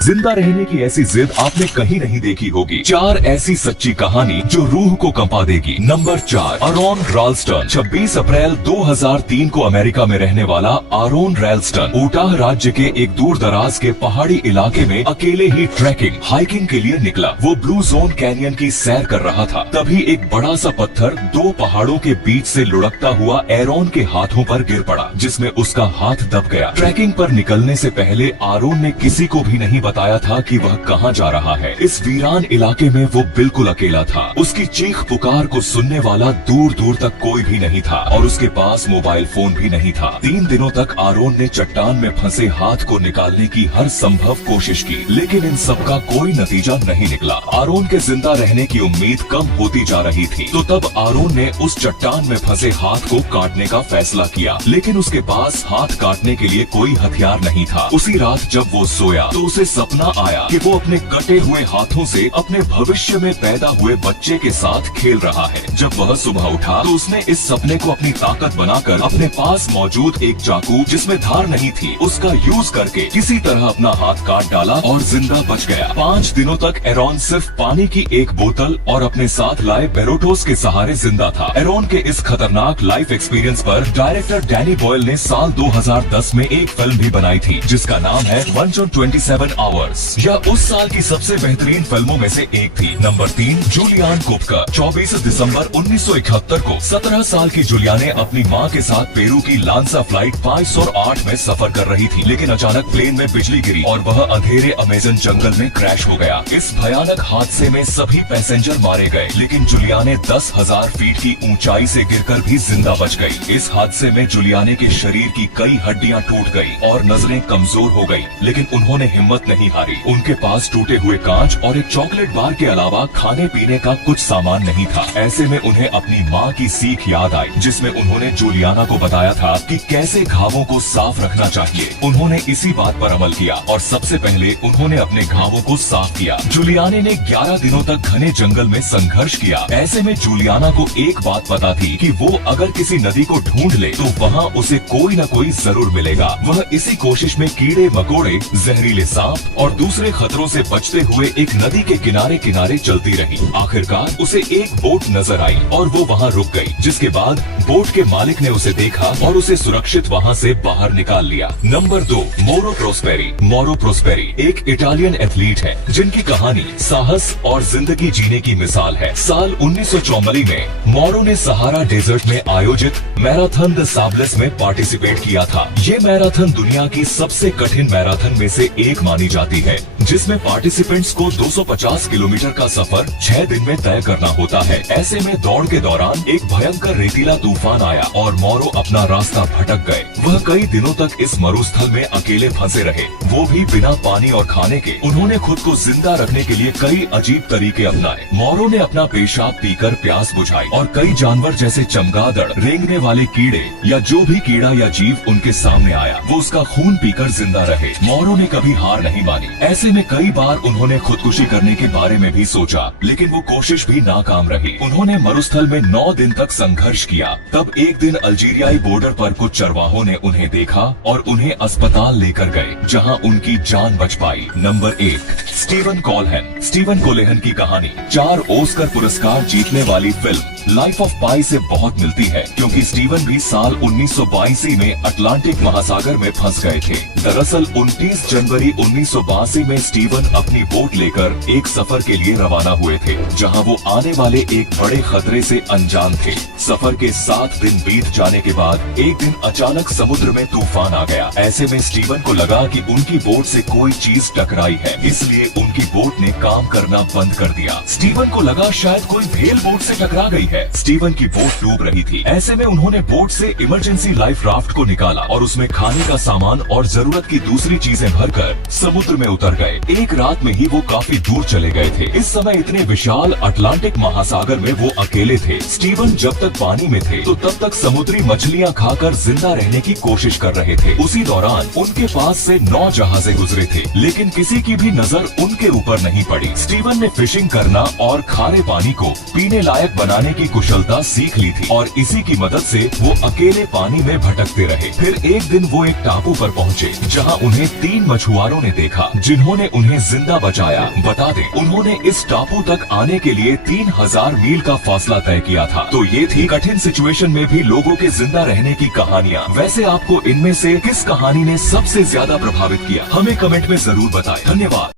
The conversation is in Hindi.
जिंदा रहने की ऐसी जिद आपने कहीं नहीं देखी होगी। 4 ऐसी सच्ची कहानी जो रूह को कंपा देगी। नंबर 4, आरोन राल्स्टन। 26 अप्रैल 2003 को अमेरिका में रहने वाला आरोन राल्स्टन उटाह राज्य के एक दूर दराज के पहाड़ी इलाके में अकेले ही ट्रैकिंग हाइकिंग के लिए निकला। वो ब्लू जोन कैनियन की सैर कर रहा था, तभी एक बड़ा सा पत्थर 2 पहाड़ों के बीच से लुढ़कता हुआ एरोन के हाथों पर गिर पड़ा, जिसमें उसका हाथ दब गया। ट्रैकिंग पर निकलने से पहले आरोन ने किसी को भी नहीं बताया था कि वह कहां जा रहा है। इस वीरान इलाके में वो बिल्कुल अकेला था। उसकी चीख पुकार को सुनने वाला दूर दूर तक कोई भी नहीं था और उसके पास मोबाइल फोन भी नहीं था। 3 दिनों तक आरोन ने चट्टान में फंसे हाथ को निकालने की हर संभव कोशिश की, लेकिन इन सब का कोई नतीजा नहीं निकला। आरोन के जिंदा रहने की उम्मीद कम होती जा रही थी। तो तब आरोन ने उस चट्टान में फंसे हाथ को काटने का फैसला किया, लेकिन उसके पास हाथ काटने के लिए कोई हथियार नहीं था। उसी रात जब वो सोया तो उसे सपना आया कि वो अपने कटे हुए हाथों से अपने भविष्य में पैदा हुए बच्चे के साथ खेल रहा है। जब वह सुबह उठा तो उसने इस सपने को अपनी ताकत बनाकर अपने पास मौजूद एक चाकू जिसमें धार नहीं थी उसका यूज करके किसी तरह अपना हाथ काट डाला और जिंदा बच गया। 5 दिनों तक एरोन सिर्फ पानी की एक बोतल और अपने साथ लाए बेरोटोस के सहारे जिंदा था। एरोन के इस खतरनाक लाइफ एक्सपीरियंस पर डायरेक्टर डैनी बॉयल ने साल 2010 में एक फिल्म भी बनाई थी जिसका नाम है 127 आवर्स। यह उस साल की सबसे बेहतरीन फिल्मों में से एक थी। Number 3, Julian कुपकर। 24 दिसंबर 1971 को 17 साल की जूलियाने अपनी मां के साथ पेरू की लांसा फ्लाइट 508 में सफर कर रही थी, लेकिन अचानक प्लेन में बिजली गिरी और वह अंधेरे अमेजन जंगल में क्रैश हो गया। इस भयानक हादसे में सभी पैसेंजर मारे गए, लेकिन जूलियाने 10,000 फीट की ऊंचाई से गिरकर भी जिंदा बच गई। इस हादसे में जूलियाने के शरीर की कई हड्डियां टूट गई और नजरें कमजोर हो गई, लेकिन उन्होंने हिम्मत नहीं हारी। उनके पास टूटे हुए कांच और एक चॉकलेट बार के अलावा खाने पीने का कुछ सामान नहीं था। ऐसे में उन्हें अपनी माँ की सीख याद आई, जिसमें उन्होंने जूलियाना को बताया था कि कैसे घावों को साफ रखना चाहिए। उन्होंने इसी बात पर अमल किया और सबसे पहले उन्होंने अपने घावों को साफ किया। जूलियाने ने 11 दिनों तक घने जंगल में संघर्ष किया। ऐसे में जूलियाना को एक बात पता थी कि वो अगर किसी नदी को ढूंढ ले तो वहाँ उसे कोई न कोई जरूर मिलेगा। वह इसी कोशिश में कीड़े मकोड़े, जहरीले सांप और दूसरे खतरों से बचते हुए एक नदी के किनारे किनारे चलती रही। आखिरकार उसे एक बोट नजर आई और वो वहाँ रुक गई, जिसके बाद बोट के मालिक ने उसे देखा और उसे सुरक्षित वहाँ से बाहर निकाल लिया। नंबर 2, मोरो प्रोस्पेरी। मोरो प्रोस्पेरी एक इटालियन एथलीट है जिनकी कहानी साहस और जिंदगी जीने की मिसाल है। साल 1944 में मोरो ने सहारा डेजर्ट में आयोजित मैराथन द साबलेस में पार्टिसिपेट किया था। ये मैराथन दुनिया की सबसे कठिन मैराथन में से एक मानी जाती है, जिसमें पार्टिसिपेंट्स को 250 किलोमीटर का सफर 6 दिन में तय करना होता है। ऐसे में दौड़ के दौरान एक भयंकर रेतीला तूफान आया और मोरो अपना रास्ता भटक गए। वह कई दिनों तक इस मरुस्थल में अकेले फंसे रहे, वो भी बिना पानी और खाने के। उन्होंने खुद को जिंदा रखने के लिए कई अजीब तरीके अपनाए। मोरो ने अपना पेशाब पीकर प्यास बुझाई और कई जानवर जैसे चमगादड़, रेंगने वाले कीड़े या जो भी कीड़ा या जीव उनके सामने आया वो उसका खून पीकर जिंदा रहे। मोरो ने कभी हार नहीं मानी। ऐसे में कई बार उन्होंने खुदकुशी करने के बारे में भी सोचा, लेकिन वो कोशिश भी नाकाम रही। उन्होंने मरुस्थल में 9 दिन तक संघर्ष किया। तब एक दिन अल्जीरियाई बॉर्डर पर कुछ चरवाहों ने उन्हें देखा और उन्हें अस्पताल लेकर गए, जहां उनकी जान बच पाई। Number 1, Steven Callahan. Steven Callahan की कहानी 4 ऑस्कर पुरस्कार जीतने वाली फिल्म लाइफ ऑफ पाई से बहुत मिलती है, क्योंकि स्टीवन भी साल 1982 में अटलांटिक महासागर में फंस गए थे। दरअसल 29 जनवरी 1982 में स्टीवन अपनी बोट लेकर एक सफर के लिए रवाना हुए थे, जहां वो आने वाले एक बड़े खतरे से अनजान थे। सफर के 7 दिन बीत जाने के बाद एक दिन अचानक समुद्र में तूफान आ गया। ऐसे में स्टीवन को लगा कि उनकी बोट से कोई चीज टकराई है, इसलिए उनकी बोट ने काम करना बंद कर दिया। स्टीवन को लगा शायद कोई व्हेल बोट से टकरा गई है। स्टीवन की बोट डूब रही थी। ऐसे में उन्होंने बोट से इमरजेंसी लाइफ राफ्ट को निकाला और उसमें खाने का सामान और जरूरत की दूसरी चीजें भरकर समुद्र में उतर गए। एक रात में ही वो काफी दूर चले गए थे। इस समय इतने विशाल अटलांटिक महासागर में वो अकेले थे। स्टीवन जब तक पानी में थे तो तब तक समुद्री मछलियां खाकर जिंदा रहने की कोशिश कर रहे थे। उसी दौरान उनके पास से 9 जहाजें गुजरे थे, लेकिन किसी की भी नजर उनके ऊपर नहीं पड़ी। स्टीवन ने फिशिंग करना और खारे पानी को पीने लायक बनाने की कुशलता सीख ली थी और इसी की मदद से वो अकेले पानी में भटकते रहे। फिर एक दिन वो एक टापू पर पहुँचे जहाँ उन्हें 3 मछुआरों ने देखा जिन्होंने उन्हें जिंदा बचाया। बता दें, उन्होंने इस टापू तक आने के लिए 3000 मील का फासला तय किया था। तो ये थी कठिन सिचुएशन में भी लोगों के जिंदा रहने की कहानियाँ। वैसे आपको इनमें से किस कहानी ने सबसे ज्यादा प्रभावित किया, हमें कमेंट में जरूर बताएं। धन्यवाद।